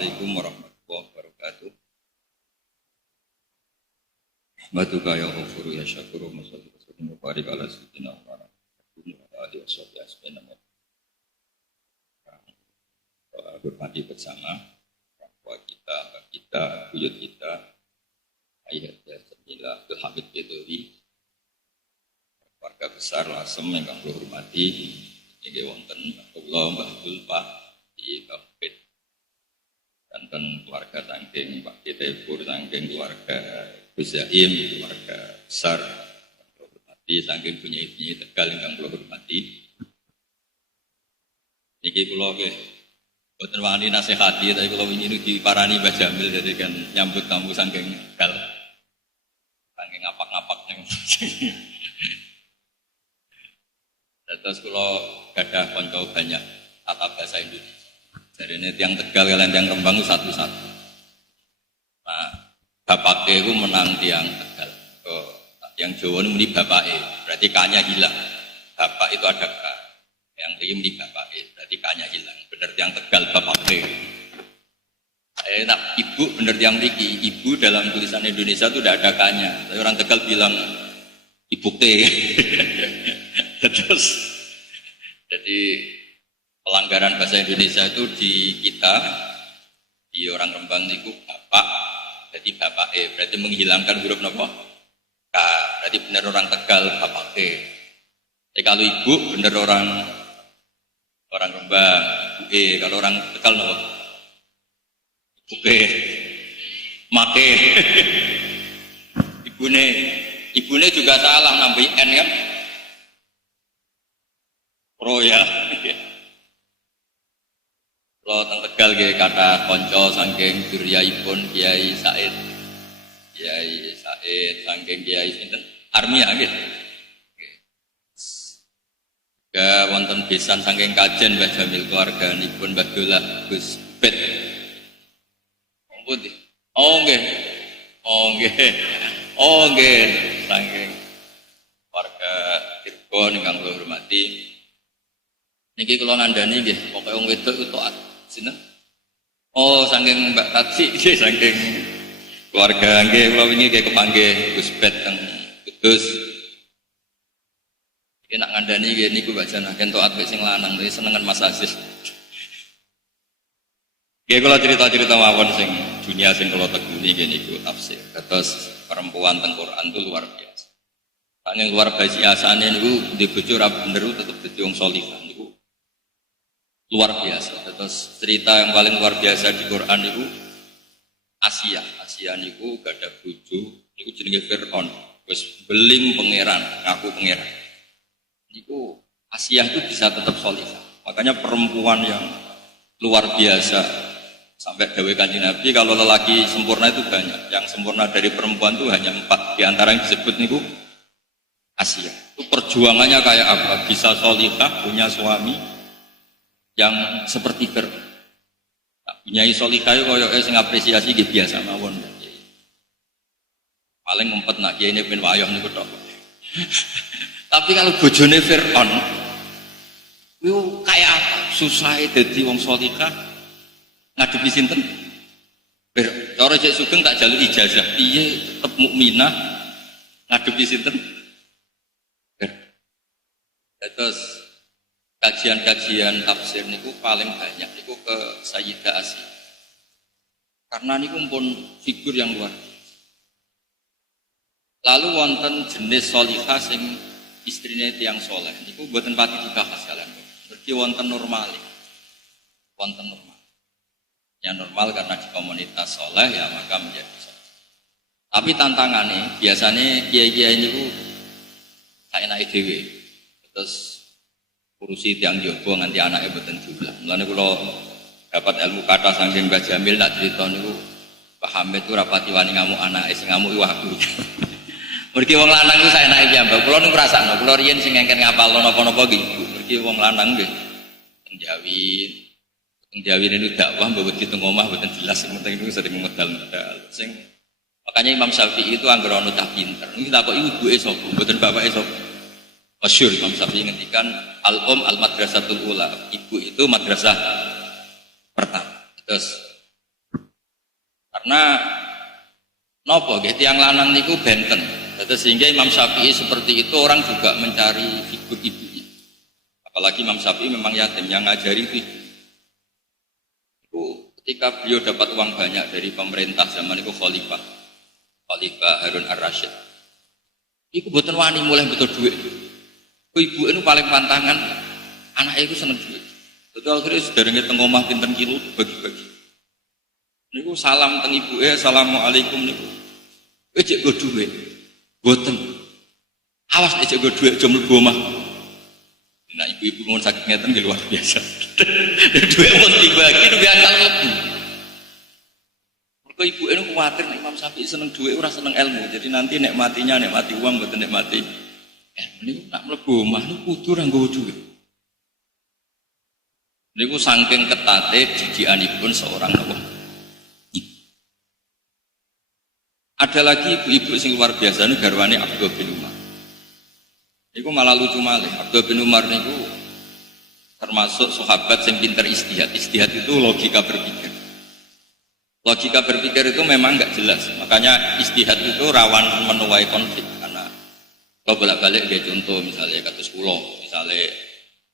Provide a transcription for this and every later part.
Assalamualaikum warahmatullahi wabarakatuh. Matuka ya ghafuru ya syakuru masallu wa barik ala sayyidina wa ala alihi wasallam. Hormati bersama bahwa kita, buyut kita, ayat Jamila Hamid Bedowi, warga besar Lasem yang kami hormati, ini wonten Allah Mbah Abdul Pak di Bapit, dan keluarga tangking Pak Kitepur, tangking keluarga Gus Zaim, keluarga besar kami hormati, tangking punya Tegal yang kami hormati. Niki kula nggih boten wani nasihati, tapi kalau ini diparani Mbah Jamil, jadi kan nyambut kamu saking Tegal, saking ngapak-ngapak yang terus kalau gadah konco banyak tata bahasa Indonesia. Jadi ini tiang Tegal kalian tiang Rembang itu satu-satu. Nah, bapaknya itu menang tiang Tegal. Yang Jawa ini muni bapaknya, berarti kanya hilang. Bapak itu ada K. Yang ini muni bapaknya, berarti kanya hilang. Benar tiang Tegal bapaknya. Nah, ibu benar tiang Riki. Ibu dalam tulisan Indonesia itu tidak ada kanya. Tapi orang Tegal bilang ibu T. Terus, jadi pelanggaran bahasa Indonesia itu di kita, di orang Rembang itu bapak, jadi bapak berarti menghilangkan huruf apa? K, berarti benar orang Tegal bapak T. Jadi kalau ibu benar orang Rembang, ibu kalau orang Tegal apa? Ibu make. Ibune juga salah nambahi N kan? Roya. Kalau teng Tegal nggih kata konco saking duryaipun Kiai Said. Kiai Said saking Kiai sinten? Armia nggih. Ya wonten besan saking Kajen Mbah Jamil keluarganipun Mbah Dolah Gus Bet. Putih. Oh nggih. Saking warga Cirebon ingkang kula hormati. Niki kula ngandani nggih, pokoke wong wedok itu taat. Sinten? Oh, saking Mbak Tati nggih, saking keluarga nggih kula wingi nggih kepanggih Gus Bet teng Kudus. Iki nak ngandani nggih niku Mbak Janah ken taat mek sing lanang, tapi senengan Mas Aziz. Nggih kula cerita-cerita mawon sing dunia sing kula tekuni nggih niku tafsir. Terus perempuan teng Quran itu luar biasa. Saking luar biasane niku di bojo ra bener tetep dadi wong salihah niku. Luar biasa. Terus cerita yang paling luar biasa di Quran itu Asia niku gak ada bojo, niku jenenge Fir'aun. Wis beling pangeran, ngaku pangeran. Niku Asia itu bisa tetap salihah. Makanya perempuan yang luar biasa sampai dawuh Kanjeng Nabi kalau lelaki sempurna itu banyak. Yang sempurna dari perempuan itu hanya 4. Di antara yang disebut niku Asia. Itu perjuangannya kayak apa? Bisa salihah, punya suami yang seperti Fir'aun. Tak punya solihah koyo sing apresiasi nggih biasa mawon. Paling ngempet nak kiai ini ben wayah niku tok. Tapi kalau bojone Fir'aun itu kayak apa? Susah dadi wong solihah ngadepi sinten? Fir'aun. Cara cek sugeng tak jaluk ijazah. Piye tetep mukminah ngadepi sinten? Fir'aun. Terus kajian-kajian tafsir niku paling banyak niku ke Sayyidah Asia. Karena niku pun figur yang luar biasa. Lalu wonten jenis solihah sing istrine tiyang soleh niku mboten pati dibahas kalian. Mergi wonten normal. Wonten normal. Yang normal karena di komunitas soleh ya maka menjadi soleh. Tapi tantangannya biasanya kiai-kiai niku saenake dhewe. Terus urusi tiang jowo nganti anaknya boten jumlah. Mulane kula dapat ilmu kata saking Mbah Jamil nak cerita niku Pak Hamid ku rapati wani ngamuk anake sing ngamuk iku aku. Mergi wong lanang ku saenake piyambak. Kula niku ngrasakno, kula riyen sing ngengken ngapalno napa-napa nggih ibu. Mergi wong lanang nggih teng Jawi niku dakwah mbok di teng omah boten jelas sing penting niku sering medal-medal. Sing makanya Imam Syafi'i itu anggere ana cah pinter. Niku takoki ibuke sapa, mboten bapake sapa. Masyhur Imam Syafi'i ngendikan al-um al-madrasatul ula, ibu itu madrasah pertama. Terus Karena nopo nggih tiyang lanang niku benten. Terus sehingga Imam Syafi'i seperti itu orang juga mencari figur ibunya. Apalagi Imam Syafi'i memang yatim yang ngajari itu ketika beliau dapat uang banyak dari pemerintah zaman itu Khalifah Harun Ar-Rasyid. Iku mboten wani mulai betul duit. Ibu itu paling pantangan anaknya itu seneng duit. Betul akhirnya sederenge teng omah pinten kilo bagi-bagi. Niku salam teng ibuke, assalamualaikum niku. Ejek go duit. Boten. Awas nek jago dhuwit aja mlebu omah. Nah, ibu-ibu mun sakit ngeten nggih luar biasa. Dhuwit mun dibagi dhuwit asal mlebu. Mergo ibuke niku kuwatir nek Imam Syafi'i seneng dhuwit ora seneng ilmu. Jadi nanti nek matinya nek mati uang mboten nek mati. Niku nak mlebu omah niku kudu ora nggawa dhuwit. Niku saking ketate didikanipun seorang apa? Ada lagi ibu-ibu sing luar biasa nih garwane Abdullah bin Umar. Niku malah lucu malih. Abdullah bin Umar niku termasuk sahabat yang pinter istihad. Istihad itu logika berpikir. Logika berpikir itu memang nggak jelas. Makanya istihad itu rawan menuai konflik karena kalau bolak-balik kayak contoh misalnya kados kula, misalnya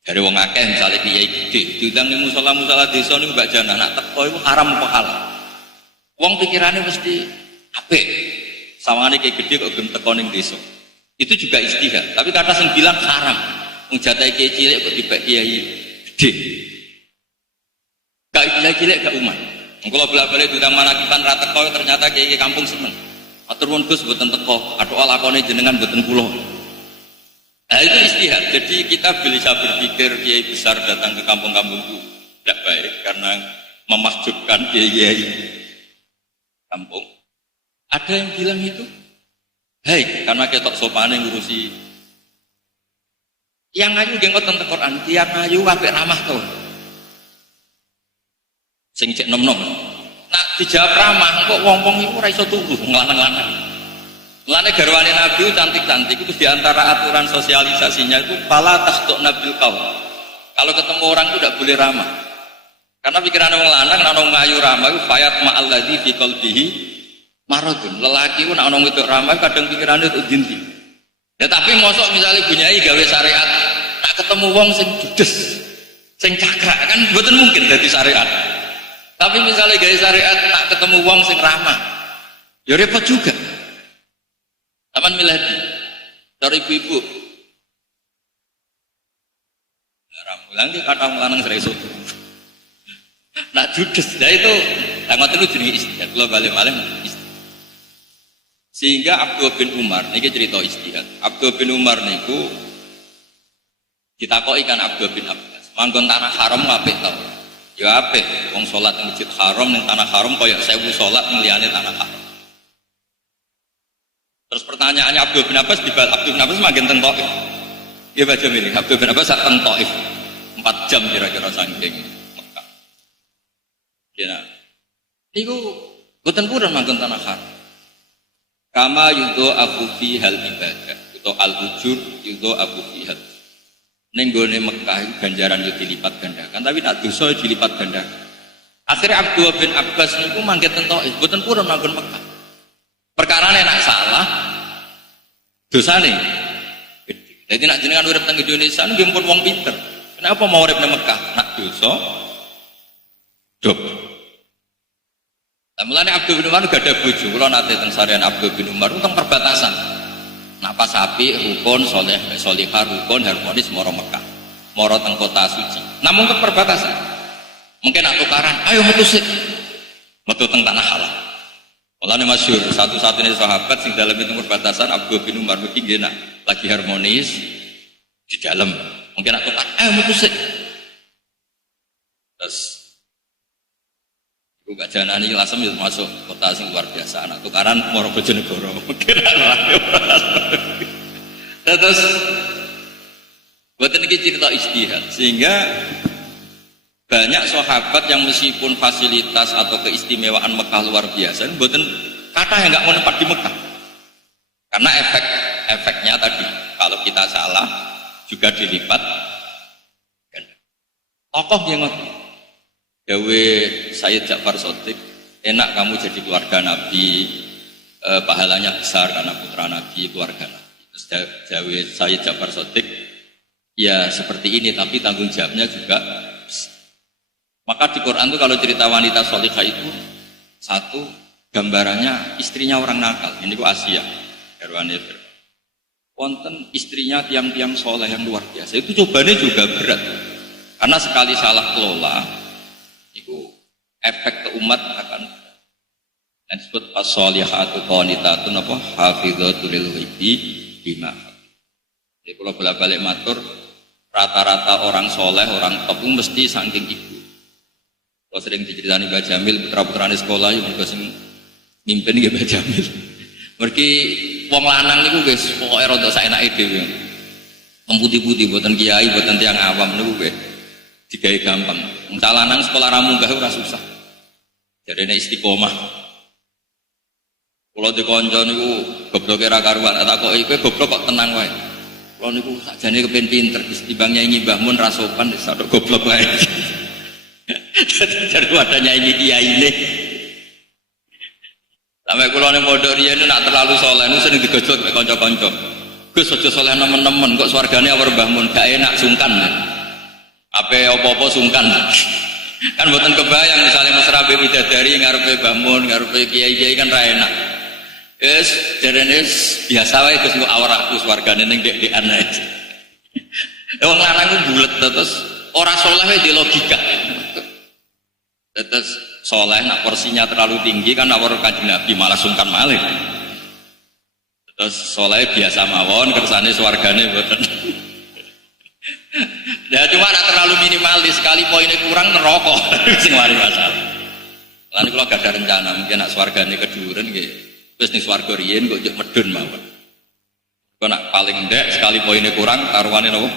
dari wong akeh misalnya kiai gede diundang ning musala desa niku mbak jana nak teko iku haram apa halal. Wong pikirannya mesti apik sawangane kayak gede kok gelem teko ning desa. Itu juga istihad, tapi kata sing bilang haram. Wong jatahe kiai cilik kok dibek kiai gede. Gak kiai cilik gak umat. Wong kula bolak-balik diundang manakipan ra teko ternyata kiai kampung seneng. Matur nuwun Gus mboten teko, athuk lakone jenengan mboten kula. Nah itu istihad. Jadi kita bisa berpikir kiai besar datang ke kampung-kampung itu tidak baik karena memasjudkan kiai kampung. Ada yang bilang itu baik karena ketok sopane ngurusi. Yang ayu nggih ngoten teng Quran, tiap ayu apik ramah to. Sing cek nom-nom. Nak dijawab ramah kok wong-wong iku ora iso turu nglanang-lanang. Mulane garwane Nabi cantik-cantik itu diantara aturan sosialisasinya itu fala tasduq nabil qaul. Kalau ketemu orang itu tidak boleh ramah. Karena pikiran wong lanang nek wong ayu ramah itu fayat ma'alladzi fi qalbihi maradun. Lelaki ku nek ana wedok ramah kadang pikirane itu dinti. Ya tapi mosok misalnya bunyai gawe syariat, nak ketemu wong sing judes, sing cakrak kan mboten mungkin dadi syariat. Tapi misalnya gawe syariat nak ketemu wong sing ramah, ya repot juga. Taman miladi dari ibu-ibu ramulan ki kadang lanang serai soto nak judes nah itu tangot itu jenis istihad kalau balik-balik istihad. Sehingga Abdullah bin Umar ini cerita istihad. Abdullah bin Umar niku ditakoki kan Abdullah bin Abbas manggon tanah haram apik tau ya apik wong salat ning masjid haram ning tanah haram kaya 1000 salat ning liyane tanah haram. Terus pertanyaannya Abdul bin Abbas dibal Abdul bin Abbas makin teng Taif. Ya baca milih Abdul bin Abbas sak teng Taif 4 jam kira-kira saking Mekah. Ya. Iku boten purun manggon tanah haram. Kama yudho abu fi hal ibadah atau al ujur yudho abu fi hal. Ning gone Mekah ganjaran yo dilipat gandakan tapi nak dosa dilipat gandakan. Akhirnya Abdul bin Abbas niku manggon teng Taif boten purun manggon Mekah. Perkara nak salah dosane gede. Jadi nak jenengan urip teng Indonesia nggih pun wong pinter. Kenapa mau urip nang Mekah? Nak dosa dop. Lah mulane Abdul bin Umar gak ada bojo. Kula nate teng sarean Abdul bin Umar teng perbatasan. Nak pas api rukun saleh mek salihah rukun harmonis moro Mekah. Moro teng kota suci. Namun ke perbatasan. Mungkin nak tukaran, ayo metu sik. Metu teng tanah halal. Mulane masyhur satu-satunya sahabat sing dalam itu perbatasan Abdul bin Umar mesti nggih lagi harmonis di dalam. Mungkin aku metu sik. Terus iku gak janani Lasem yo masuk kota sing luar biasa anak tukaran moro Bojonegoro. Mungkin terus boten iki cerita istihad sehingga banyak sahabat yang meskipun fasilitas atau keistimewaan Mekah luar biasa, bukan kata yang nggak mau nempat di Mekah, karena efeknya tadi kalau kita salah juga dilipat. Tokoh yang ngerti, Dawe Sayyid Ja'far Shadiq, enak kamu jadi keluarga Nabi, pahalanya besar karena putra Nabi, keluarga Nabi. Terus Jawa Sayyid Ja'far Shadiq, ya seperti ini, tapi tanggung jawabnya juga besar. Maka di Quran itu kalau cerita wanita solihah itu satu gambarannya istrinya orang nakal. Ini ku Asia, garwane Fir'aun. Wonten istrinya tiang-tiang soleh yang luar biasa. Itu cobanya juga berat. Karena sekali salah kelola, itu efek ke umat akan dan disebut as-solihatu qanitatun apa hafidzatul lil ghaibi bima. Jadi kalau bolak-balik matur, rata-rata orang soleh, orang top itu mesti saking ibu. Kalau sering diceritani Mbah Jamil, putra-putrane sekolah itu juga sing mimpin nggih Mbah Jamil. Mergi wong lanang niku wis pokoke rada saenake dhewe. Pemutih-putih boten kiai, boten tiyang awam niku wis digawe gampang. Wong lanang sekolah ra munggah ora susah. Jarene istiqomah. Kula dikonco niku gobloke ra karuan, tak kok kowe goblok kok tenang wae. Kula niku sakjane kepen pinter, timbang nyanyi Mbah Mun ra sopan wis sadok goblok wae. Jadi wadahnya ini kiyaine. Sampai kula ning pondok riyen nak terlalu saleh niku sering digojlok mek kanca-kanca. Gus aja saleh nemen-nemen kok swargane awar Mbah Mun gak enak sungkan. Ape apa-apa sungkan. Kan mboten kebayang misalnya mesra mbek widadari ngarepe Mbah Mun, ngarepe kiai-kiai kan ra enak. Wis derene biasa wae Gus kok awar aku swargane ning dek-dekan ae. Wong lanang ku bulet terus ora saleh wae di logika. Terus soleh nak porsinya terlalu tinggi kan awar Kanjeng Nabi malah sungkan malih. Terus soleh biasa mawon kersane swargane mboten. Ya cuma nak terlalu minimalis sekali poinnya kurang neraka sing mari masalah. Lan kula gak ada rencana mungkin nak swargane keduren nggih wis ning swarga riyen kok njuk medun mawon. Kok nak paling ndek sekali poinnya kurang taruhane napa?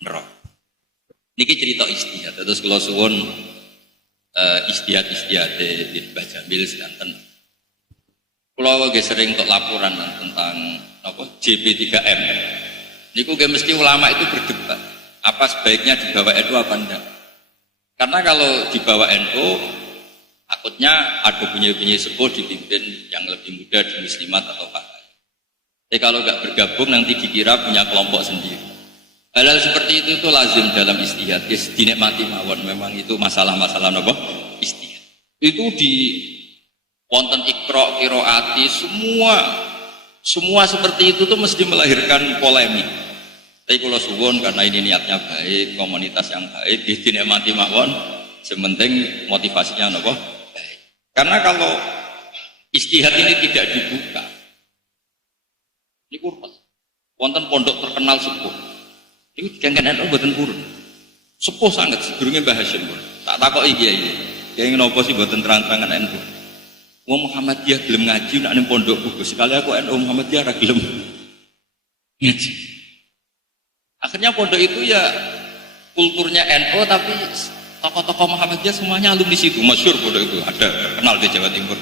Neraka. Niki cerita istihad terus kula suwun istihad di Mbah Jamil sedanten. Kula nggih sering untuk laporan tentang apa JP3M. Niku nggih mesti ulama itu berdebat, apa sebaiknya dibawa NU apa enggak? Karena kalau dibawa NU takutnya ada punya sepuh dipimpin yang lebih muda di muslimat atau apa. Tapi kalau enggak bergabung nanti dikira punya kelompok sendiri. Hal-hal seperti itu lazim dalam istihad. Dinikmati mawon, memang itu masalah-masalah apa? Istihad. Itu di wonten Iqra, qiraati, semua seperti itu tuh mesti melahirkan polemik. Tapi kalau suwun karena ini niatnya baik, komunitas yang baik, dinikmati mawon, sementing motivasinya apa? Baik. Karena kalau istihad ini tidak dibuka, ini kurang. Wonten pondok terkenal sepuh. Itu kangen NU mboten purun. Sepuh sangat sedurunge Mbah Hasyim pun. Tak takoki kiai. Kiai napa sih mboten terang-terangan NU. Wong Muhammadiyah gelem ngaji nek ning pondokku Gus. Sekali aku NU Muhammadiyah ra gelem ngaji. Akhirnya pondok itu ya kulturnya NU tapi tokoh-tokoh Muhammadiyah semuanya alumni situ. Masyhur pondok itu ada terkenal di Jawa Timur.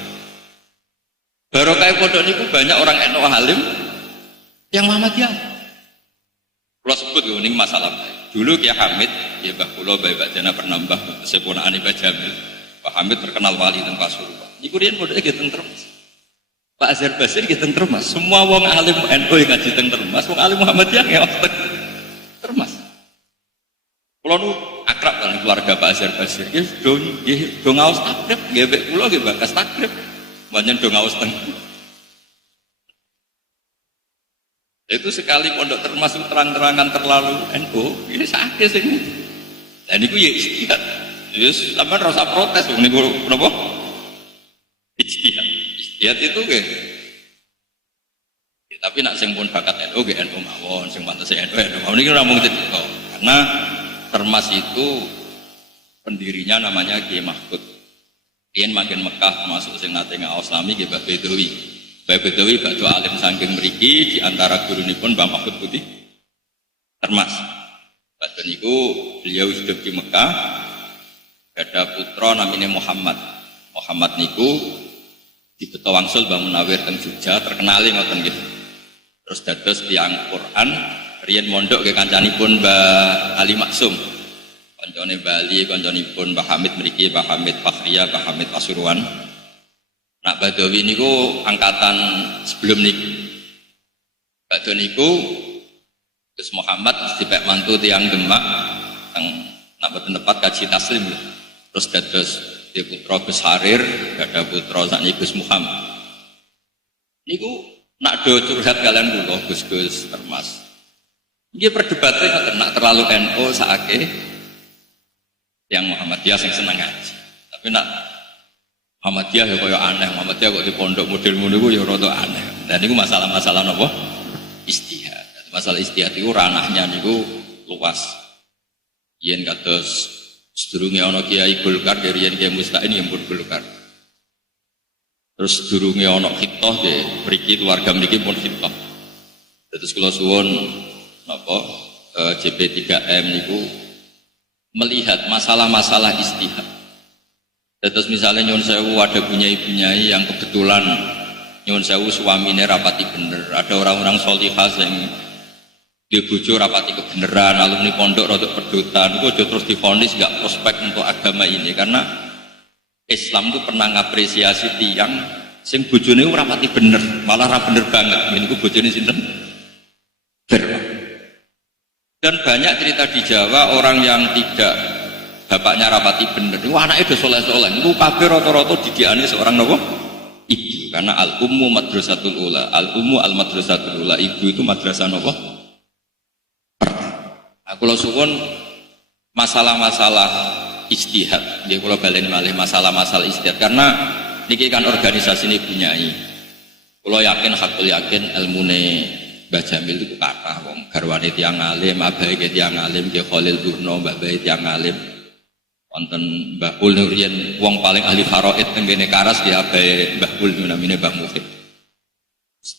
Barokah pondok niku banyak orang NU alim yang Muhammadiyah. Kalau sebut ini masalah baik. Dulu Kiai Hamid, ya Mbah Kula, Mbah Jana Pernambah, sepunaane Mbah Jamil. Pak Hamid terkenal wali teng Pasuruan. Niku riyen pondhoke nggih teng Termas. Pak Azhar Basir nggih teng Termas. Semua wong alim NU yang ngaji teng Termas, wong alim Muhammadiyah nggih teng Termas. Kula nu akrab kali keluarga Pak Azhar Basir. Nggih do ngaos takrib, nggih mek kula nggih bakas takrib. Banyak do ngaos teng. Itu sekali pondok termasuk terang-terangan terlalu NU ini sakit sih. Dan itu ya istihad. Terus sampai rasa protes niku napa? Istihad. Istihad itu nggih. Ya, tapi nak sing pun bakat NU nggih NU mawon, sing pantes NU mawon iki ora mung cerita. Karena Termas itu pendirinya namanya Kiai Mahfud. Yen makin Mekah masuk sing nate ngaos Islami nggih Mbah Bedawi. Mbah Bedawi badhe alim saking mriki di antara gurunipun Mbah Mahfud Putih Termas. Badhe niku beliau hidup di Mekah, ada putra namanya Muhammad. Muhammad niku dibeto wangsul Mbah Munawir teng Jogja, terkenali ngoten nggih. Terus dados tiyang Quran, riyen mondok ke kancanipun Mbah Ali Maksum. Koncone Bali, konconipun Mbah Hamid mriki, Mbah Hamid Fakhria, Mbah Hamid Pasuruan. Nak Badawi niku angkatan sebelum niku. Badhe niku Gus Muhammad dipek mantu tiyang Demak teng nak boten tepat kaji taslim. Terus dados di putra Gus Harir, ada putra sakniki Gus Muhammad. Niku nak do curhat kalian kula Gus-gus Termas. Nggih perdebate ngoten nak terlalu NU saake yang Muhammadiyah sing seneng ngaji. Tapi nak Muhammadiyah ya kaya aneh, Muhammadiyah kok di pondok model ngono iku ya rada aneh. Dan niku masalah-masalah napa? Istihad. Masalah istihad iku ranahnya niku luas. Yen kados sedurunge ana Kiai Golkar dari yen Kiai Musta'in yang pun Golkar. Terus sedurunge ana khitah nggih mriki keluarga mriki pun khitah. Terus kula suwun napa JP3M niku melihat masalah-masalah istihad. Terus misalnya nyuwun sewu ada bunyai-bunyai yang kebetulan nyuwun sewu suamine rapati bener, ada orang-orang sholihah yang di bojo rapati kebeneran, alumni pondok rodok pedotan, itu aja terus divonis gak prospek untuk agama ini, karena Islam itu pernah ngapresiasi tiang sing bojone rapati bener, malah ra bener banget. Niku bojone sinten? Dan banyak cerita di Jawa orang yang tidak bapaknya rapati bener, itu anaknya udah soleh-soleh, itu kabeh rata-rata didikane seorang nopo ibu, karena al-ummu madrasatul ula, al-ummu al-madrasatul ula, ibu itu madrasah nopo. Aku lo suwun masalah-masalah istihad, dia kalau baleni malih masalah-masalah istihad, karena niki kan organisasi ini bunyai, kalau yakin hakul yakin ilmune Mbah Jamil itu kathah wong garwane tiyang alim, abahe tiyang alim, Ki Khalil Durno, babahe tiyang alim. Wonten Mbah Pul Nurien wong paling ahli faraid teng kene Karas ki abahe Mbah Pul namine Mbah Mufid.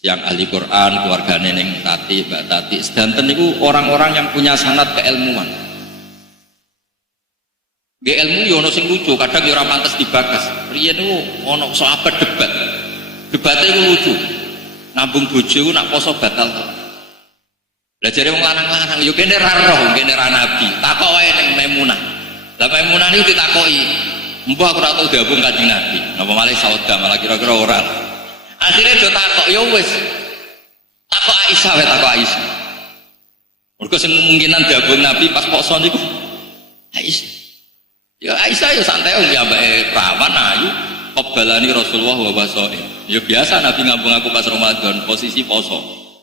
Yang ahli Quran, keluargane ning Tati, Mbak Tati, sedanten niku orang-orang yang punya sanad keilmuan. Nggih ilmu yo ono sing lucu, kadang yo ora pantes dibakas. Riyen niku ono sahabat debat. Debate iku lucu. Nambung bojo nak poso batal to. Lah jare wong lanang-lanang yo kene ra roh, kene ra nabi. Takok wae ning Maimunah. Lah Maimunah niku ditakoki, "Mbah aku ora tau diabung Kanjeng Nabi." Napa malih sauda malah kira-kira ora. Akhirnya do takok, ya wis. Takok Aisyah wae takok Aisyah. Mergo sing kemungkinan diabung Nabi pas poso niku Aisyah. Ya Aisyah ya santai wong ambek perawan ayu. Qabbalani Rasulullah wa wasaim. Ya biasa Nabi ngambung aku pas Ramadan posisi poso.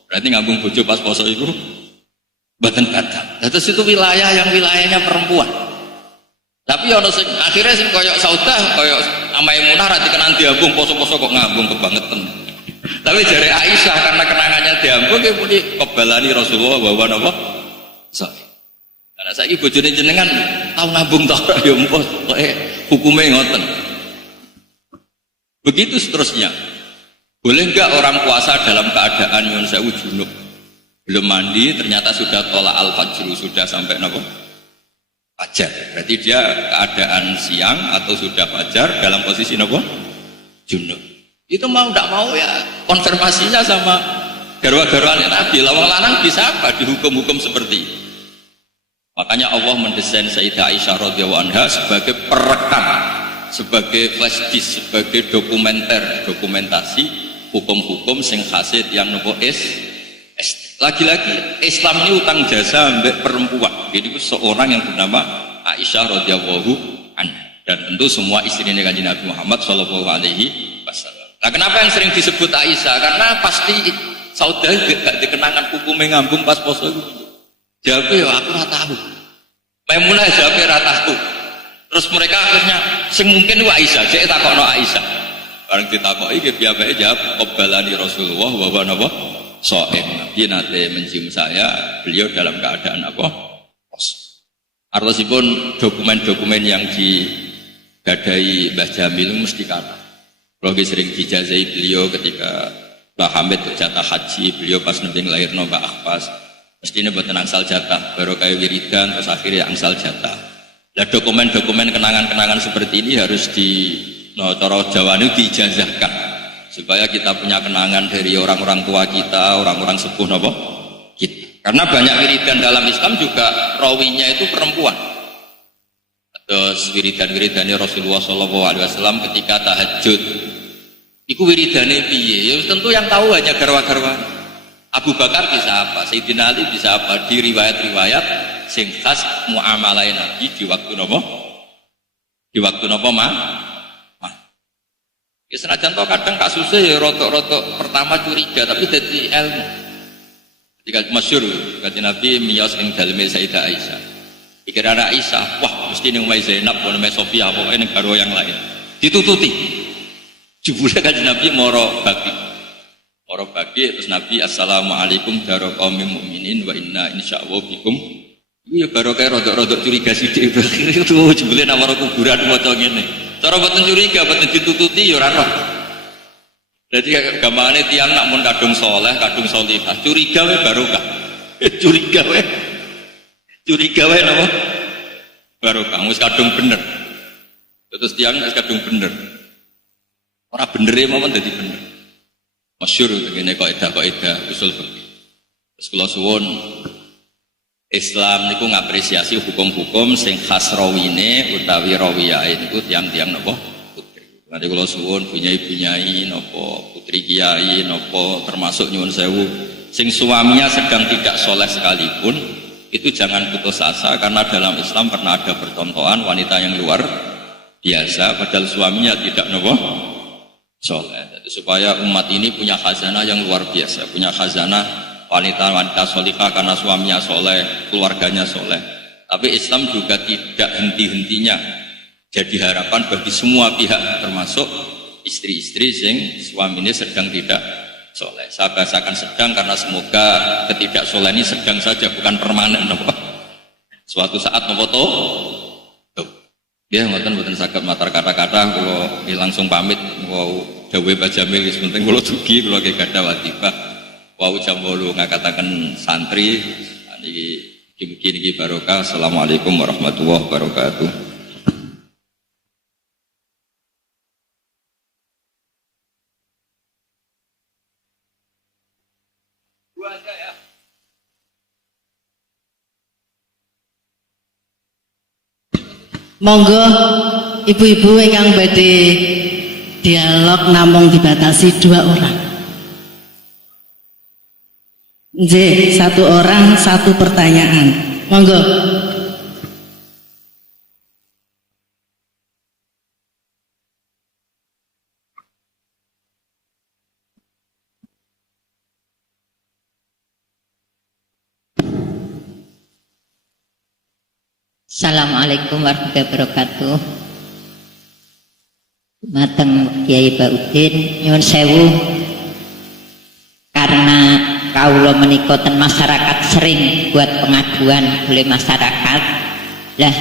Berarti ngambung bojo pas poso itu mboten batal. Terus itu wilayah yang wilayahnya perempuan. Tapi ono sing akhirnya sing koyok saudah, koyok Maimunah ra dikenan diambung poso-poso kok ngambung kebangetan. Tapi jare Aisyah karena kenangannya diambung nggih muni qabbalani Rasulullah wa napa? Saim. Karena saiki bojone jenengan tau ngambung ta ora ya mpos koke hukume ngoten. Begitu seterusnya. Boleh enggak orang puasa dalam keadaan nyuwun sewu junub? Belum mandi ternyata sudah tolak al-fajr, sudah sampai napa? Fajar. Berarti dia keadaan siang atau sudah fajar dalam posisi napa? Junub. Itu mau enggak mau ya konfirmasinya sama garwa-garwane Nabi. Lawang lanang bisa apa dihukum-hukum seperti itu? Makanya Allah mendesain Sayyidah Aisyah radhiyallahu anha sebagai perekam, sebagai flash disk, sebagai dokumentasi hukum-hukum sing hasil yang nopo lagi-lagi Islam ini utang jasa mbek perempuan. Jadi seorang yang bernama Aisyah radhiyallahu anha dan tentu semua istrinya Kanjeng Nabi Muhammad sallallahu alaihi wasallam. Nah, kenapa yang sering disebut Aisyah? Karena pasti saudara gak dikenangan hukumnya ngambung pas poso itu. Jawabnya ya aku ora tahu. Maimunah jawabnya ora tahu. Terus mereka akhirnya sing mungkin itu Aisyah, saya takokno Aisyah. Bareng ditakoki nggih piyambake jawab qabbalani Rasulullah wa napa? Shaim. Nabi nate mencium saya, beliau dalam keadaan apa? Pos. Artosipun dokumen-dokumen yang digadai Mbah Jamil mesti kata. Kalau sering dijazai beliau ketika Mbah Hamid jatah haji, beliau pas nembing lahirno Mbak Akhbas. Mestinya buatan angsal jatah, baru kayak wiridan, terus akhirnya angsal jatah. Nah, dokumen-dokumen kenangan-kenangan seperti ini harus cara Jawa ini diijazahkan supaya kita punya kenangan dari orang-orang tua kita, orang-orang sepuh kita. Karena banyak wiridan dalam Islam juga rawinya itu perempuan. Terus wiridan-wiridane Rasulullah sallallahu alaihi wasallam ketika tahajud. Iku wiridane piye? Ya tentu yang tahu hanya garwa-garwa. Abu Bakar bisa apa? Sayyidina Ali bisa apa? Di riwayat-riwayat sing khas muamalah Nabi di waktu napa? Di waktu napa, Mah? Ya senajan to kadang kasusnya ya rotok-rotok pertama curiga tapi dadi ilmu. Ketika masyhur kanjeng Nabi miyos ing daleme Sayyidah Aisyah. Pikiran Aisyah, wah mesti ning Umay Zainab apa ning Sofia pokoke ning garwa yang lain. Ditututi. Jebule kanjeng Nabi moro bagi terus Nabi assalamualaikum daro qaumil mukminin wa inna insyaallah bikum. Iku ya barokah rodok-rodok curiga sithik itu jebule nang kuburan maca ngene. Cara boten curiga boten ditututi ya ora roh. Jadi gampangane tiyang nak mun kadung saleh, kadung sholihah, curiga wae barokah. Curiga wae napa? Barokah wis kadung bener. Terus tiyang wis kadung bener. Ora benere mawon dadi bener. Masyhur ngene kaidah usul fikih. Terus kula suwun Islam niku ngapresiasi hukum-hukum sing khas rawine utawi rawiyae niku tiang-tiang napa putri. Nanti kula suwun bunyai-bunyai napa putri kiai napa termasuk nyuwun sewu sing suaminya sedang tidak soleh sekalipun itu jangan putus asa karena dalam Islam pernah ada percontohan wanita yang luar biasa padahal suaminya tidak napa soleh. Jadi supaya umat ini punya khazanah yang luar biasa, punya khazanah wanita-wanita solihah karena suaminya soleh, keluarganya soleh. Tapi Islam juga tidak henti-hentinya jadi harapan bagi semua pihak termasuk istri-istri sing suaminya sedang tidak soleh. Saya bahasakan sedang karena semoga ketidaksolehan ini sedang saja bukan permanen. Suatu saat nopo toh. Ya, mboten saged matur kata-kata kula langsung pamit wau dawuh Pak Jamil wis penting kula dugi kula ge gadah watifah wau jam 8 ngakataken santri niki mugi barokah. Assalamualaikum warahmatullahi wabarakatuh. Dua aja ya. Monggo ibu-ibu ingkang badhe dialog namung dibatasi 2 orang. Nggih, 1 orang 1 pertanyaan. Monggo. Assalamualaikum warahmatullahi wabarakatuh. Mateng Kiai Baudin nyuwun sewu karena kaula menika ten masyarakat sering buat pengaduan oleh masyarakat. Lah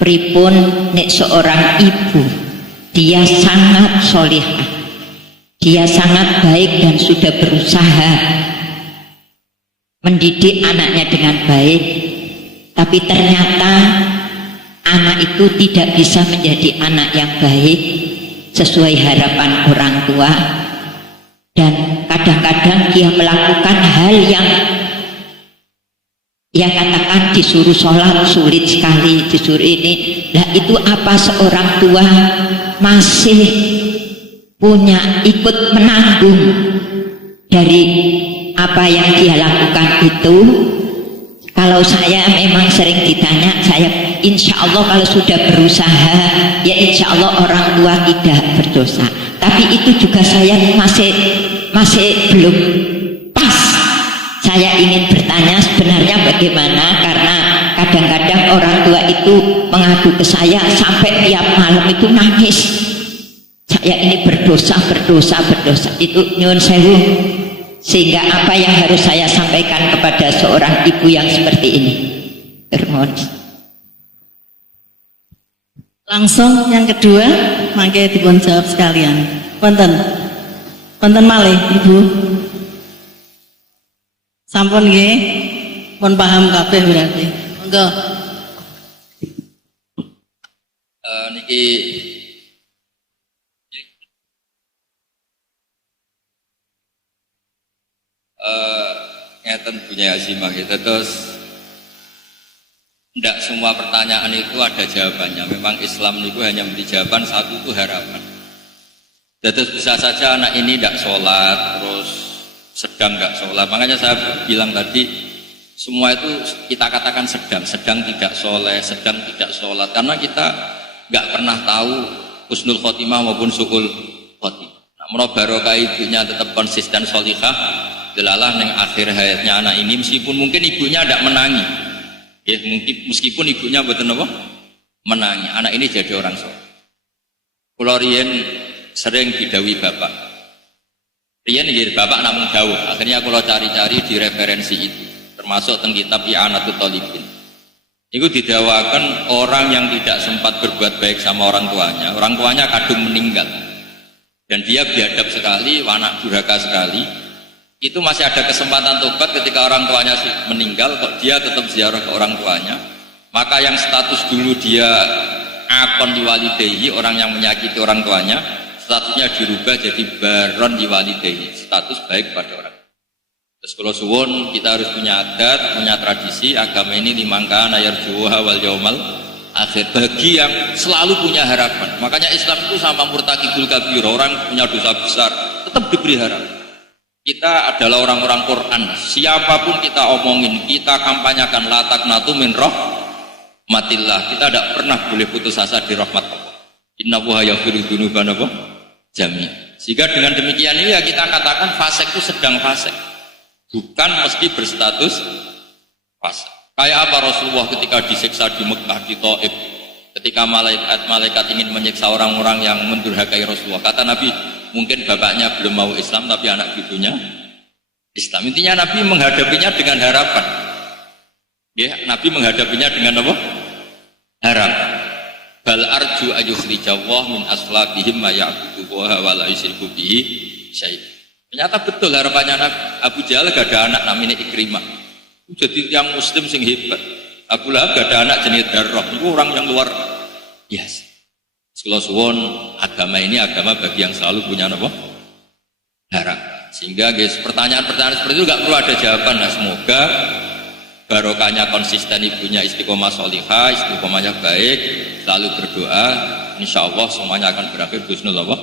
pripun nek seorang ibu dia sangat solihah, dia sangat baik dan sudah berusaha mendidik anaknya dengan baik, tapi ternyata anak itu tidak bisa menjadi anak yang baik sesuai harapan orang tua, dan kadang-kadang dia melakukan hal yang katakan disuruh sholat sulit sekali, disuruh ini. Nah itu apa seorang tua masih punya ikut menanggung dari apa yang dia lakukan itu? Kalau saya memang sering ditanya, saya insya Allah kalau sudah berusaha, ya insya Allah orang tua tidak berdosa. Tapi itu juga saya masih belum pas. Saya ingin bertanya sebenarnya bagaimana, karena kadang-kadang orang tua itu mengadu ke saya sampai tiap malam itu nangis. Saya ini berdosa. Itu nyuwun sewu. Sehingga apa yang harus saya sampaikan kepada seorang ibu yang seperti ini? Termohon. Langsung yang kedua, mangke dipun jawab sekalian. Wonten malih Ibu. Sampun nggih, pun paham kabeh berarti. Monggo. Niki ngeten punya azimah kita terus Tidak semua pertanyaan itu ada jawabannya. Memang Islam itu hanya memberi jawaban satu, itu harapan. Terus bisa saja anak ini tidak sholat, terus sedang nggak sholat. Makanya saya bilang tadi, semua itu kita katakan sedang tidak soleh, sedang tidak sholat. Karena kita nggak pernah tahu husnul khotimah maupun su'ul khotimah. Namun barokah ibunya tetap konsisten sholihah, delalah yang akhir hayatnya anak ini, meskipun mungkin ibunya tidak menangi. Ya, mungkin meskipun ibunya betul apa menangi, anak ini jadi orang soleh. Kulo riyen sering didawi bapak. Riyen jadi bapak namun dawuh. Akhirnya kulo cari-cari di referensi itu, termasuk teng kitab I'anatul Talibin. Itu didawakan orang yang tidak sempat berbuat baik sama orang tuanya kadung meninggal. Dan dia biadab sekali, anak durhaka sekali. Itu masih ada kesempatan tobat ketika orang tuanya meninggal, kok dia tetap ziarah ke orang tuanya. Maka yang status dulu dia akon diwalidehi, orang yang menyakiti orang tuanya, statusnya dirubah jadi baron diwalidehi, status baik pada orang. Terus kalau suwun, kita harus punya adat, punya tradisi. Agama ini dimangkan ayar juha wal yaumal akhir, bagi yang selalu punya harapan. Makanya Islam itu sama murtakibul kabir, orang punya dosa besar tetap diberi harapan. Kita adalah orang-orang Quran. Siapapun kita omongin, kita kampanyakan la taqnatu min rahmatillah. Kita tidak pernah boleh putus asa di rahmat Allah. Innallaha yaghfiru dzunuba jami'an. Sehingga dengan demikian ini ya kita katakan fasik itu sedang fasik, bukan mesti berstatus fasik. Kayak apa Rasulullah ketika disiksa di Mekah, di Taif, ketika malaikat ingin menyiksa orang-orang yang mendurhakai Rasulullah. Kata Nabi, mungkin bapaknya belum mau Islam tapi anak cucunya Islam. Intinya Nabi menghadapinya dengan harapan. Ya, Nabi menghadapinya dengan apa? Harapan. Bal arju ayyukhrijawah min aslabihim ma ya'budu wa la yusyriku bihi syai'. Ternyata betul harapannya Nabi. Abu Jahal gak ada anak namanya Ikrimah. Jadi yang muslim sing hebat. Abu Lahab gak ada anak jenis Darrah. Itu orang yang luar biasa. Kalau suwon, agama ini agama bagi yang selalu punya apa? Harapan. Sehingga guys, pertanyaan-pertanyaan seperti itu gak perlu ada jawaban. Nah, semoga barokahnya konsisten, ibunya istiqomah sholihah, istiqomahnya baik, selalu berdoa, insya Allah semuanya akan berakhir husnul apa?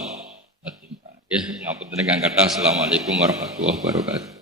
Ya, ngapunten ingkang kathah. Assalamualaikum warahmatullahi wabarakatuh.